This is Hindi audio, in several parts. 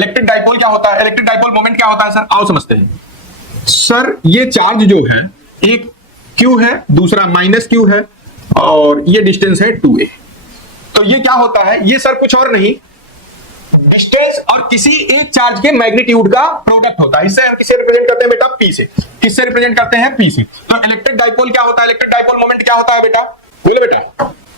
इलेक्ट्रिक डाइपोल क्या होता है, इलेक्ट्रिक डाइपोल मोमेंट क्या होता है सर, आओ समझते हैं। सर ये चार्ज जो है एक Q है, दूसरा माइनस Q है और ये डिस्टेंस है 2a। तो ये क्या होता है, ये सर कुछ और नहीं, डिस्टेंस और किसी एक चार्ज के मैग्नीट्यूड का प्रोडक्ट होता है। इससे हम किसे रिप्रेजेंट करते हैं बेटा, P से। किससे रिप्रेजेंट करते हैं, P से। तो इलेक्ट्रिक डाइपोल क्या होता है, इलेक्ट्रिक डाइपोल मोमेंट क्या होता है बेटा, बोलो बेटा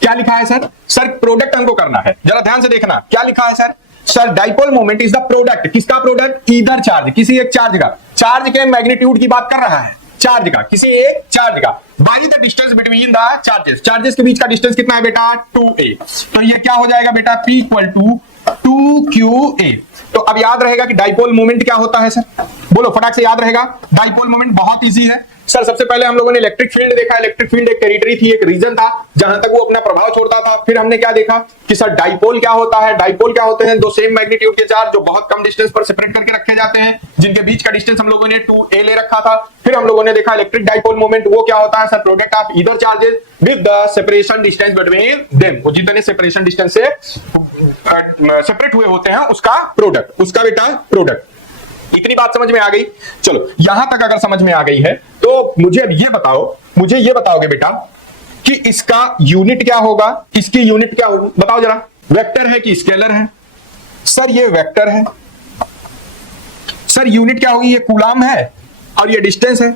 क्या लिखा है सर। सर प्रोडक्ट हमको करना है, जरा ध्यान से देखना क्या लिखा है sir. Sir dipole moment is the product, किसका प्रोडक्ट, ईदर चार्ज, किसी एक चार्ज का, चार्ज के मैग्नीट्यूड की बात कर रहा है, चार्ज का, किसी एक चार्ज का, by the distance between the charges. Charges के बीच का डिस्टेंस कितना है बेटा, 2a। तो ये क्या हो जाएगा बेटा, P इक्वल टू 2qa। तो अब याद रहेगा कि डाइपोल मोमेंट क्या होता है सर, बोलो फटाक से याद रहेगा। डाइपोल मोमेंट बहुत इजी है सर। सबसे पहले हम लोगों ने इलेक्ट्रिक फील्ड देखा, इलेक्ट्रिक फील्ड एक टेरिटरी थी, एक रीजन था जहां तक वो अपना प्रभाव छोड़ता था। फिर हमने क्या देखा कि सर डाइपोल क्या होता है, डाइपोल क्या होते हैं, दो सेम मैग्नीट्यूड के चार्ज जो बहुत कम डिस्टेंस पर सेपरेट करके रखे जाते हैं, जिनके बीच का डिस्टेंस हम लोगों ने 2a ले रखा था। फिर हम लोगों ने देखा इलेक्ट्रिक डाइपोल मोमेंट वो क्या होता है sir, product of either charges with the separation distance between them. वो जितने सेपरेशन डिस्टेंस से सेपरेट हुए होते हैं उसका प्रोडक्ट, उसका बेटा प्रोडक्ट। इतनी बात समझ में आ गई। चलो यहां तक अगर समझ में आ गई है तो मुझे अब ये बताओ, मुझे ये बताओगे बेटा कि इसका यूनिट क्या होगा, इसकी यूनिट क्या होगी, बताओ जरा। वेक्टर है कि स्केलर है, सर ये वेक्टर है। सर यूनिट क्या होगी, ये कूलाम है और ये डिस्टेंस है,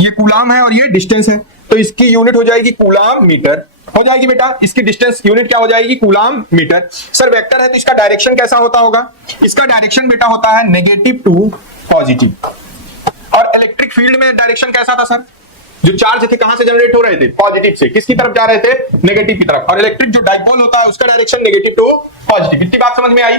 ये कूलाम है और ये डिस्टेंस है। तो इसकी यूनिट हो जाएगी कूलाम मीटर, हो जाएगी बेटा। इसकी डिस्टेंस यूनिट क्या हो जाएगी, कूलाम मीटर। सर वेक्टर है तो इसका डायरेक्शन कैसा होता होगा, इसका डायरेक्शन बेटा होता है नेगेटिव टू पॉजिटिव। और इलेक्ट्रिक फील्ड में डायरेक्शन कैसा था सर, जो चार्ज थे कहां से जनरेट हो रहे थे, पॉजिटिव से, किसकी तरफ जा रहे थे, नेगेटिव की तरफ। और इलेक्ट्रिक जो डाइपोल होता है उसका डायरेक्शन नेगेटिव टू पॉजिटिव। इतनी बात समझ में आई।